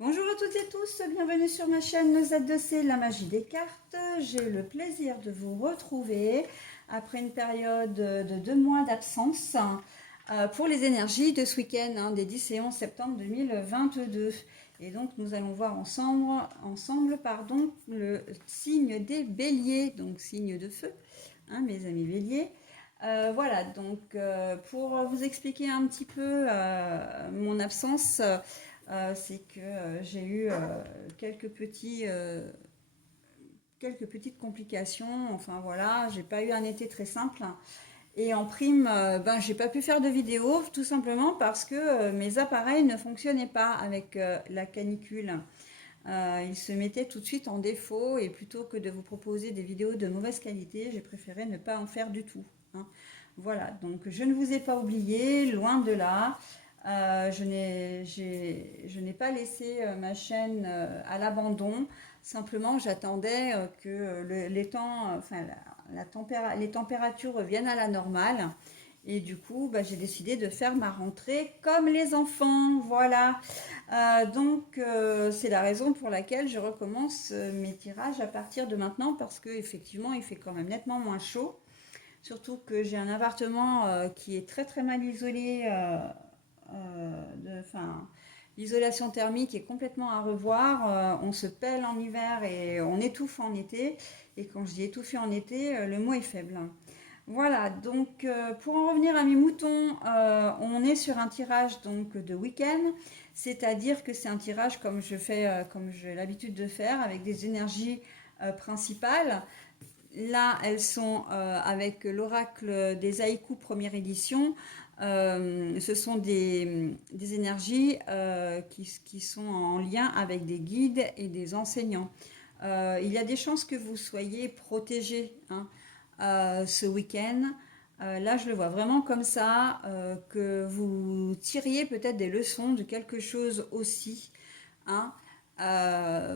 Bonjour à toutes et tous, bienvenue sur ma chaîne Z2C, la magie des cartes. J'ai le plaisir de vous retrouver après une période de 2 mois d'absence pour les énergies de ce week-end des 10 et 11 septembre 2022. Et donc nous allons voir ensemble le signe des béliers, donc signe de feu, mes amis béliers. Voilà, donc pour vous expliquer un petit peu mon absence, c'est que j'ai eu quelques petites complications. Enfin voilà, j'ai pas eu un été très simple. Et en prime, j'ai pas pu faire de vidéo tout simplement parce que mes appareils ne fonctionnaient pas avec la canicule. Ils se mettaient tout de suite en défaut et plutôt que de vous proposer des vidéos de mauvaise qualité, j'ai préféré ne pas en faire du tout. Voilà, donc je ne vous ai pas oublié, loin de là. Je n'ai pas laissé ma chaîne à l'abandon. Simplement, j'attendais que les températures reviennent à la normale. Et du coup, j'ai décidé de faire ma rentrée comme les enfants. Voilà. C'est la raison pour laquelle je recommence mes tirages à partir de maintenant parce qu'effectivement, il fait quand même nettement moins chaud. Surtout que j'ai un appartement qui est très très mal isolé. L'isolation thermique est complètement à revoir. On se pèle en hiver et on étouffe en été. Et quand je dis étouffer en été, le mot est faible. Voilà, donc pour en revenir à mes moutons, on est sur un tirage donc de week-end, c'est-à-dire que c'est un tirage comme j'ai l'habitude de faire, avec des énergies principales. Là, elles sont avec l'oracle des haïkus première édition. Ce sont des énergies qui sont en lien avec des guides et des enseignants. Il y a des chances que vous soyez protégés ce week-end. Là, je le vois vraiment comme ça, que vous tiriez peut-être des leçons de quelque chose aussi. Hein.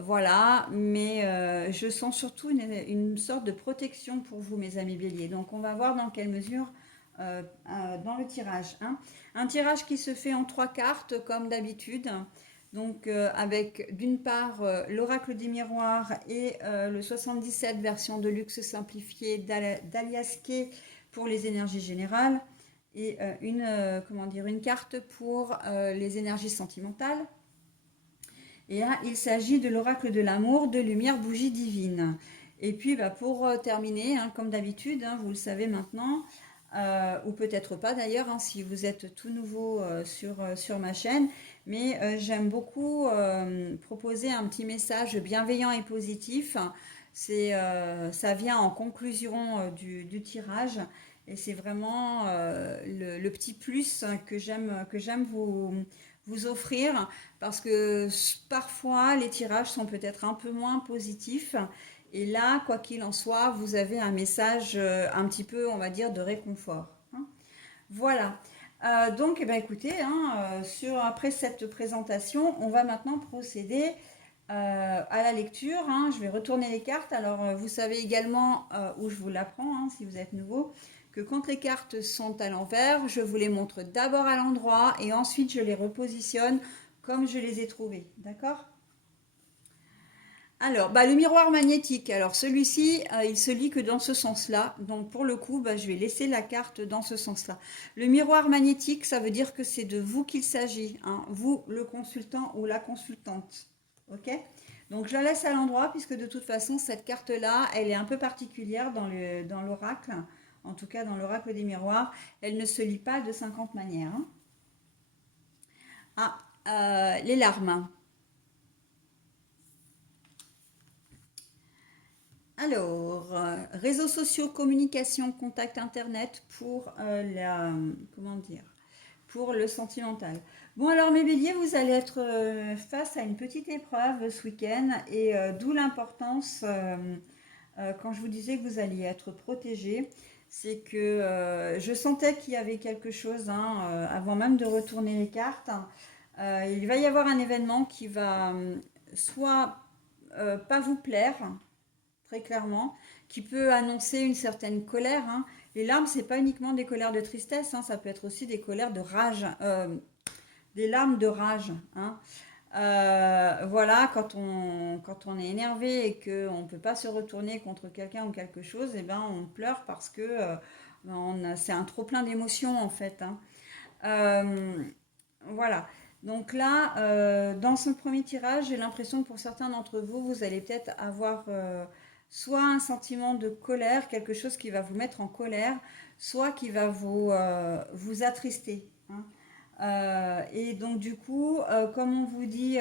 Voilà, mais je sens surtout une sorte de protection pour vous, mes amis béliers. Donc, on va voir dans quelle mesure dans le tirage. Un tirage qui se fait en 3 cartes, comme d'habitude. Donc, avec d'une part l'oracle des miroirs et le 77 version de luxe simplifiée d'Alias Kay pour les énergies générales. Et une carte pour les énergies sentimentales. Et là, il s'agit de l'oracle de l'amour, de lumière, bougie divine. Et puis, pour terminer, comme d'habitude, vous le savez maintenant, ou peut-être pas d'ailleurs, si vous êtes tout nouveau sur ma chaîne, mais j'aime beaucoup proposer un petit message bienveillant et positif. Ça vient en conclusion du tirage. Et c'est vraiment le petit plus que j'aime vous offrir parce que parfois les tirages sont peut-être un peu moins positifs et là, quoi qu'il en soit, vous avez un message un petit peu, on va dire, de réconfort. Voilà. Donc, écoutez, après cette présentation, on va maintenant procéder à la lecture. Je vais retourner les cartes. Alors, vous savez également où je vous l'apprends, si vous êtes nouveau, que quand les cartes sont à l'envers, je vous les montre d'abord à l'endroit et ensuite je les repositionne comme je les ai trouvées. D'accord ? Alors, le miroir magnétique. Alors, celui-ci, il se lit que dans ce sens-là. Donc, pour le coup, je vais laisser la carte dans ce sens-là. Le miroir magnétique, ça veut dire que c'est de vous qu'il s'agit. Vous, le consultant ou la consultante. OK ? Donc, je la laisse à l'endroit puisque de toute façon, cette carte-là, elle est un peu particulière dans l'oracle. En tout cas, dans l'oracle des miroirs. Elle ne se lit pas de 50 manières. Les larmes. Alors, réseaux sociaux, communication, contact internet pour pour le sentimental. Bon alors mes béliers, vous allez être face à une petite épreuve ce week-end et d'où l'importance, quand je vous disais que vous alliez être protégés, c'est que je sentais qu'il y avait quelque chose avant même de retourner les cartes. Il va y avoir un événement qui va soit pas vous plaire, très clairement, qui peut annoncer une certaine colère. Les larmes, c'est pas uniquement des colères de tristesse, ça peut être aussi des colères de rage, des larmes de rage. Voilà, quand on est énervé et qu'on ne peut pas se retourner contre quelqu'un ou quelque chose, et ben on pleure parce que c'est un trop plein d'émotions en fait, hein. Euh, voilà. Donc là, dans ce premier tirage, j'ai l'impression que pour certains d'entre vous, vous allez peut-être avoir soit un sentiment de colère, quelque chose qui va vous mettre en colère, soit qui va vous attrister, hein. Et donc du coup, comme on vous dit,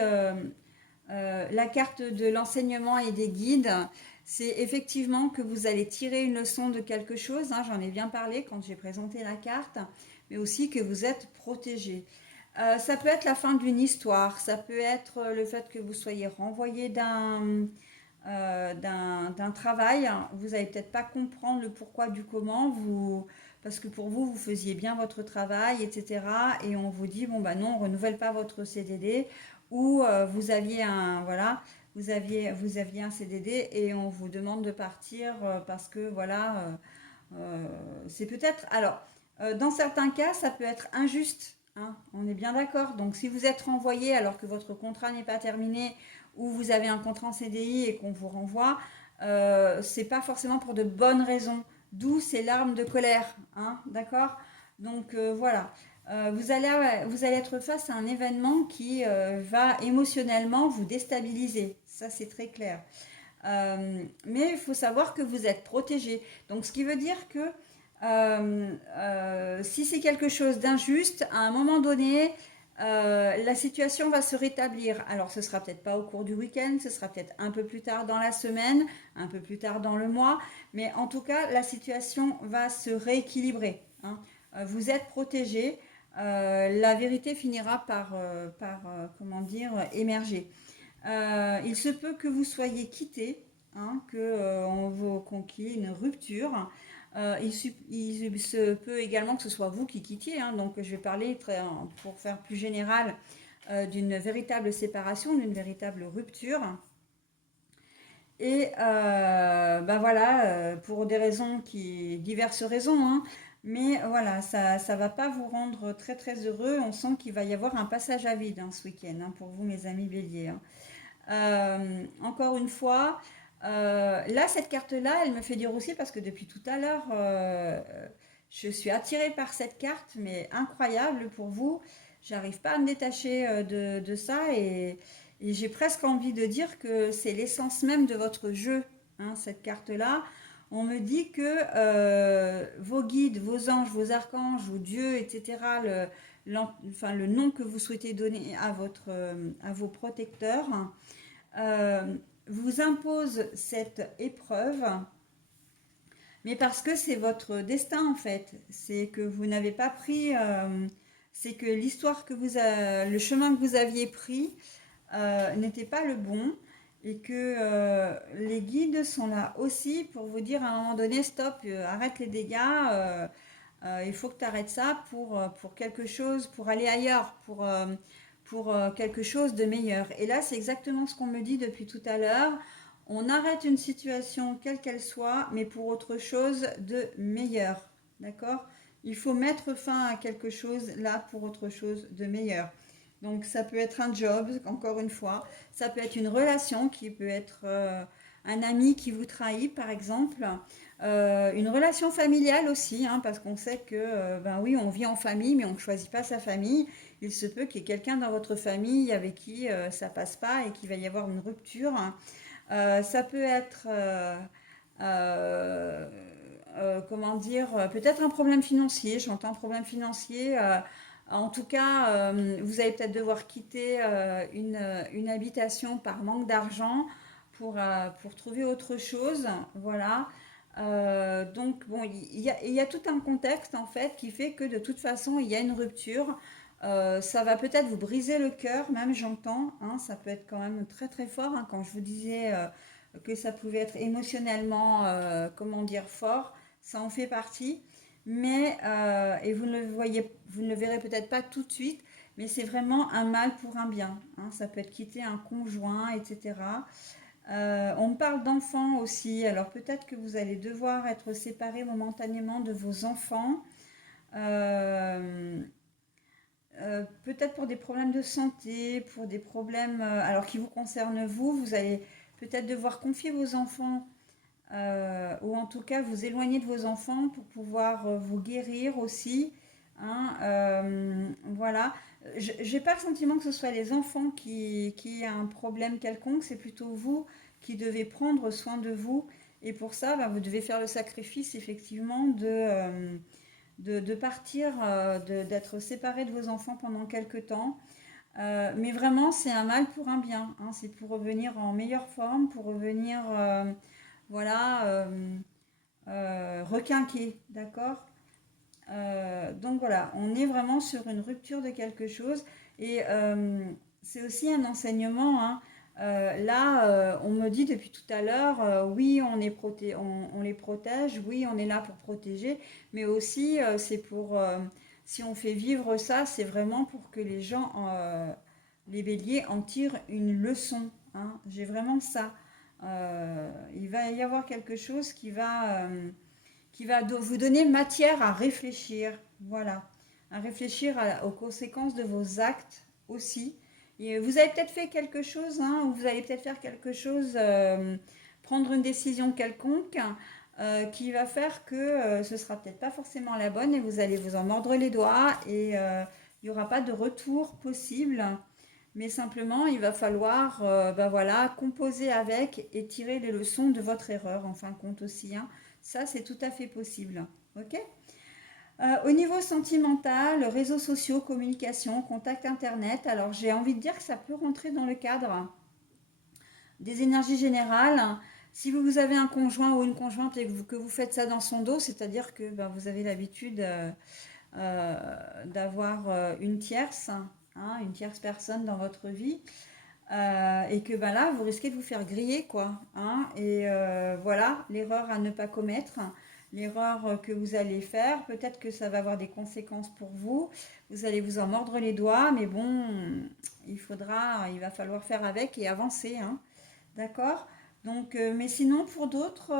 la carte de l'enseignement et des guides, c'est effectivement que vous allez tirer une leçon de quelque chose, hein, j'en ai bien parlé quand j'ai présenté la carte, mais aussi que vous êtes protégé. Ça peut être la fin d'une histoire, ça peut être le fait que vous soyez renvoyé d'un travail. Vous n'allez peut-être pas comprendre le pourquoi du comment, parce que pour vous, vous faisiez bien votre travail, etc. Et on vous dit, bon, bah non, on ne renouvelle pas votre CDD, ou vous aviez voilà, vous aviez un CDD et on vous demande de partir parce que, voilà, c'est peut-être... Alors, dans certains cas, ça peut être injuste, hein, on est bien d'accord. Donc, si vous êtes renvoyé alors que votre contrat n'est pas terminé ou vous avez un contrat en CDI et qu'on vous renvoie, c'est pas forcément pour de bonnes raisons. D'où ces larmes de colère, hein, d'accord. Donc voilà. Vous allez être face à un événement qui va émotionnellement vous déstabiliser. Ça, c'est très clair. Mais il faut savoir que vous êtes protégé. Donc, ce qui veut dire que si c'est quelque chose d'injuste, à un moment donné, la situation va se rétablir. Alors, ce sera peut-être pas au cours du week-end, ce sera peut-être un peu plus tard dans la semaine, un peu plus tard dans le mois, mais en tout cas, la situation va se rééquilibrer, hein. Vous êtes protégé. La vérité finira par comment dire, émerger. Il se peut que vous soyez quitté, hein, qu'on qu'il y ait une rupture. Il se peut également que ce soit vous qui quittiez, hein, donc je vais parler pour faire plus général d'une véritable séparation, d'une véritable rupture. Et ben voilà, pour des raisons diverses raisons, hein, mais voilà, ça ne va pas vous rendre très très heureux. On sent qu'il va y avoir un passage à vide, hein, ce week-end, hein, pour vous, mes amis béliers, hein. Encore une fois, là, cette carte-là, elle me fait dire aussi, parce que depuis tout à l'heure, je suis attirée par cette carte, mais incroyable pour vous. J'arrive pas à me détacher de ça et j'ai presque envie de dire que c'est l'essence même de votre jeu, hein, cette carte-là. On me dit que vos guides, vos anges, vos archanges, vos dieux, etc., enfin, le nom que vous souhaitez donner à vos protecteurs, euh, vous impose cette épreuve, mais parce que c'est votre destin en fait. C'est que vous n'avez pas pris, c'est que le chemin que vous aviez pris n'était pas le bon et que les guides sont là aussi pour vous dire à un moment donné, stop, arrête les dégâts. Il faut que tu arrêtes ça pour quelque chose, pour aller ailleurs, pour quelque chose de meilleur. Et là, c'est exactement ce qu'on me dit depuis tout à l'heure. On arrête une situation quelle qu'elle soit, mais pour autre chose de meilleur. D'accord? Il faut mettre fin à quelque chose là pour autre chose de meilleur. Donc ça peut être un job, encore une fois. Ça peut être une relation qui peut être un ami qui vous trahit, par exemple. Une relation familiale aussi, hein, parce qu'on sait que, ben oui, on vit en famille, mais on ne choisit pas sa famille. Il se peut qu'il y ait quelqu'un dans votre famille avec qui ça passe pas et qu'il va y avoir une rupture. Ça peut être, euh, comment dire, peut-être un problème financier. J'entends problème financier. En tout cas, vous allez peut-être devoir quitter une habitation par manque d'argent pour trouver autre chose. Voilà. Donc, bon, il y a tout un contexte en fait qui fait que de toute façon, il y a une rupture. Ça va peut-être vous briser le cœur, même j'entends, hein, ça peut être quand même très très fort, hein, quand je vous disais que ça pouvait être émotionnellement, comment dire, fort, ça en fait partie. Mais, et vous ne le verrez peut-être pas tout de suite, mais c'est vraiment un mal pour un bien, hein. Ça peut être quitter un conjoint, etc. On me parle d'enfants aussi, alors peut-être que vous allez devoir être séparé momentanément de vos enfants. Euh, peut-être pour des problèmes de santé, pour des problèmes alors qui vous concernent vous, vous allez peut-être devoir confier vos enfants ou en tout cas vous éloigner de vos enfants pour pouvoir vous guérir aussi. Hein, voilà. Je n'ai pas le sentiment que ce soit les enfants qui aient un problème quelconque, c'est plutôt vous qui devez prendre soin de vous. Et pour ça, bah, vous devez faire le sacrifice effectivement de partir, d'être séparé de vos enfants pendant quelque temps. Mais vraiment, c'est un mal pour un bien. Hein, c'est pour revenir en meilleure forme, pour revenir voilà, requinqué, d'accord. Donc voilà, on est vraiment sur une rupture de quelque chose et c'est aussi un enseignement. Hein. Là, on me dit depuis tout à l'heure, oui, on les protège, oui, on est là pour protéger, mais aussi c'est pour, si on fait vivre ça, c'est vraiment pour que les gens, les béliers, en tirent une leçon. Hein. J'ai vraiment ça. Il va y avoir quelque chose qui va vous donner matière à réfléchir. Voilà. À réfléchir aux conséquences de vos actes aussi. Et vous avez peut-être fait quelque chose, hein, ou vous allez peut-être faire quelque chose, prendre une décision quelconque qui va faire que ce sera peut-être pas forcément la bonne et vous allez vous en mordre les doigts et il n'y aura pas de retour possible. Mais simplement, il va falloir ben voilà, composer avec et tirer les leçons de votre erreur, en fin de compte aussi. Hein. Ça, c'est tout à fait possible. Ok. Au niveau sentimental, réseaux sociaux, communication, contact internet, alors j'ai envie de dire que ça peut rentrer dans le cadre des énergies générales. Si vous avez un conjoint ou une conjointe et que vous faites ça dans son dos, c'est-à-dire que ben, vous avez l'habitude d'avoir une tierce personne dans votre vie, et que ben là, vous risquez de vous faire griller, quoi. Hein, et voilà, l'erreur à ne pas commettre, l'erreur que vous allez faire, peut-être que ça va avoir des conséquences pour vous. Vous allez vous en mordre les doigts, mais bon, il va falloir faire avec et avancer. Hein, d'accord. Donc, mais sinon, pour d'autres,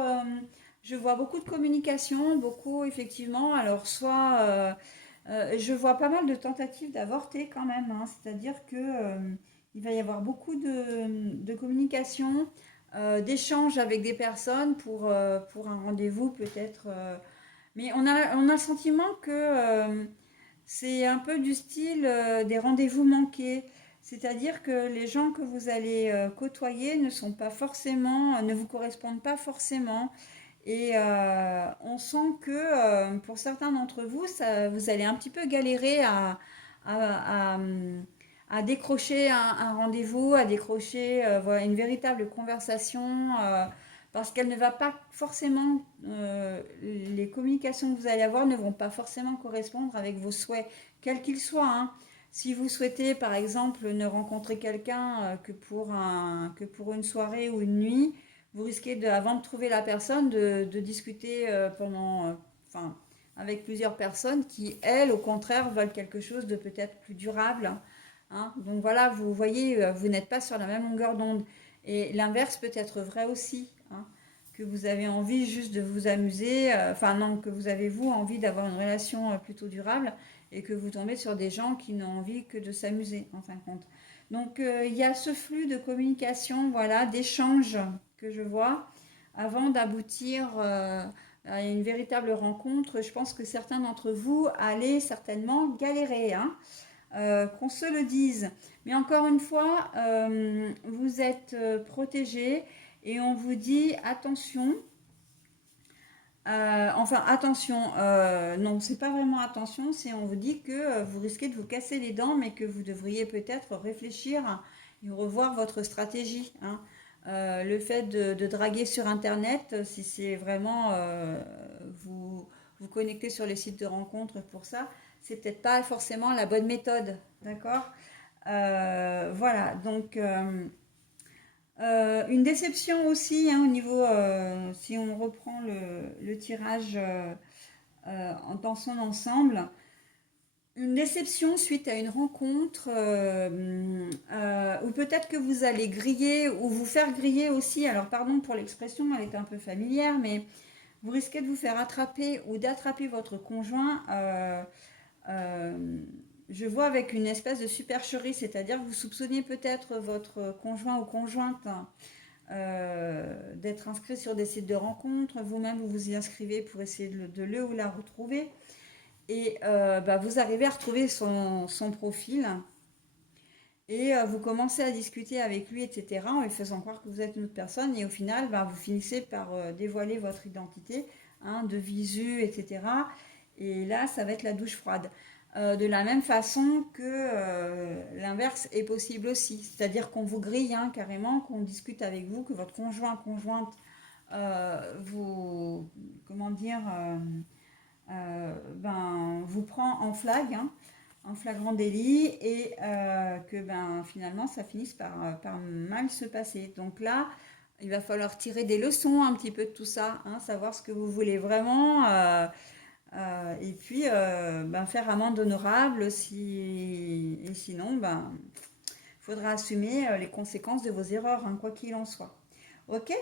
je vois beaucoup de communication, beaucoup effectivement. Alors, soit je vois pas mal de tentatives d'avorter quand même. Hein, c'est-à-dire que il va y avoir beaucoup de communication, d'échanges avec des personnes pour un rendez-vous peut-être. Mais on a le sentiment que c'est un peu du style des rendez-vous manqués. C'est-à-dire que les gens que vous allez côtoyer ne sont pas forcément, ne vous correspondent pas forcément. Et on sent que pour certains d'entre vous, vous allez un petit peu galérer à, à, à décrocher un rendez-vous, à décrocher voilà, une véritable conversation, parce qu'elle ne va pas forcément, les communications que vous allez avoir ne vont pas forcément correspondre avec vos souhaits, quels qu'ils soient. Hein. Si vous souhaitez, par exemple, ne rencontrer quelqu'un que pour une soirée ou une nuit, vous risquez, avant de trouver la personne, de discuter enfin, avec plusieurs personnes qui, elles, au contraire, veulent quelque chose de peut-être plus durable. Hein. Donc voilà, vous voyez, vous n'êtes pas sur la même longueur d'onde. Et l'inverse peut être vrai aussi. Hein, que vous avez envie juste de vous amuser, enfin non, que vous avez vous envie d'avoir une relation plutôt durable et que vous tombez sur des gens qui n'ont envie que de s'amuser en fin de compte. Donc il y a ce flux de communication, voilà, d'échange que je vois avant d'aboutir à une véritable rencontre. Je pense que certains d'entre vous allaient certainement galérer, hein, qu'on se le dise. Mais encore une fois, vous êtes protégés et on vous dit attention. Enfin, attention, non, c'est pas vraiment attention, c'est on vous dit que vous risquez de vous casser les dents, mais que vous devriez peut-être réfléchir et revoir votre stratégie. Hein. Le fait de draguer sur Internet, si c'est vraiment vous connecter sur les sites de rencontres pour ça, c'est peut-être pas forcément la bonne méthode, d'accord. Voilà, donc une déception aussi hein, au niveau, si on reprend le tirage dans son ensemble, une déception suite à une rencontre, ou peut-être que vous allez griller ou vous faire griller aussi. Alors pardon pour l'expression, elle est un peu familière, mais vous risquez de vous faire attraper ou d'attraper votre conjoint euh, je vois avec une espèce de supercherie, c'est-à-dire que vous soupçonnez peut-être votre conjoint ou conjointe d'être inscrit sur des sites de rencontres. Vous-même, vous vous y inscrivez pour essayer de le ou la retrouver. Et bah, vous arrivez à retrouver son profil. Et vous commencez à discuter avec lui, etc., en lui faisant croire que vous êtes une autre personne. Et au final, bah, vous finissez par dévoiler votre identité, hein, de visu, etc. Et là, ça va être la douche froide. De la même façon que l'inverse est possible aussi. C'est-à-dire qu'on vous grille, hein, carrément, qu'on discute avec vous, que votre conjoint, conjointe, vous, comment dire, ben, vous prend en flag, hein, en flagrant délit, et que ben, finalement ça finisse par mal se passer. Donc là, il va falloir tirer des leçons un petit peu de tout ça, hein, savoir ce que vous voulez vraiment, et puis ben, faire amende honorable, et sinon, ben, il faudra assumer les conséquences de vos erreurs, hein, quoi qu'il en soit. Ok?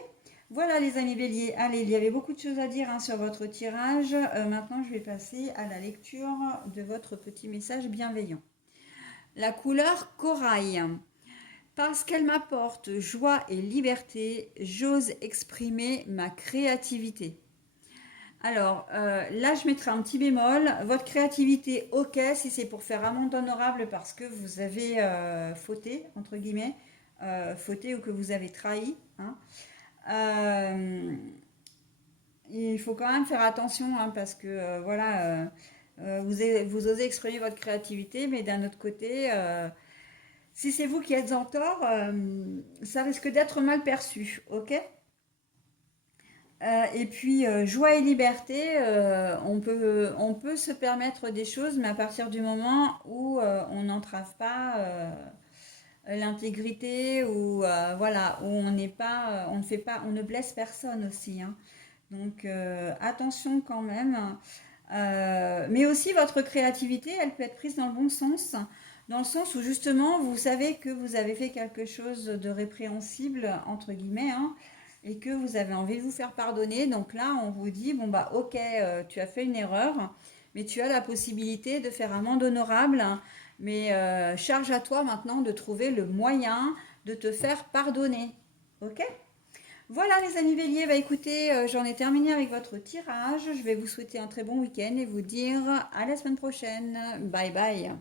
Voilà les amis béliers, allez, il y avait beaucoup de choses à dire, hein, sur votre tirage. Maintenant, je vais passer à la lecture de votre petit message bienveillant. La couleur corail. Parce qu'elle m'apporte joie et liberté, j'ose exprimer ma créativité. Alors, là, je mettrai un petit bémol. Votre créativité, ok, si c'est pour faire amende honorable parce que vous avez fauté, entre guillemets, fauté ou que vous avez trahi, hein. Euh, il faut quand même faire attention, hein, parce que voilà, vous osez exprimer votre créativité, mais d'un autre côté, si c'est vous qui êtes en tort, ça risque d'être mal perçu, ok? Et puis, joie et liberté, on peut se permettre des choses, mais à partir du moment où on n'entrave pas l'intégrité, ou voilà, où on n'est pas, on ne fait pas, on ne blesse personne aussi, hein. Donc attention quand même. Mais aussi votre créativité, elle peut être prise dans le bon sens, dans le sens où justement vous savez que vous avez fait quelque chose de répréhensible, entre guillemets, hein, et que vous avez envie de vous faire pardonner. Donc là, on vous dit, bon bah ok, tu as fait une erreur, mais tu as la possibilité de faire amende honorable, hein, mais charge à toi maintenant de trouver le moyen de te faire pardonner. Ok? Voilà les amis béliers, bah écoutez, j'en ai terminé avec votre tirage. Je vais vous souhaiter un très bon week-end et vous dire à la semaine prochaine. Bye bye.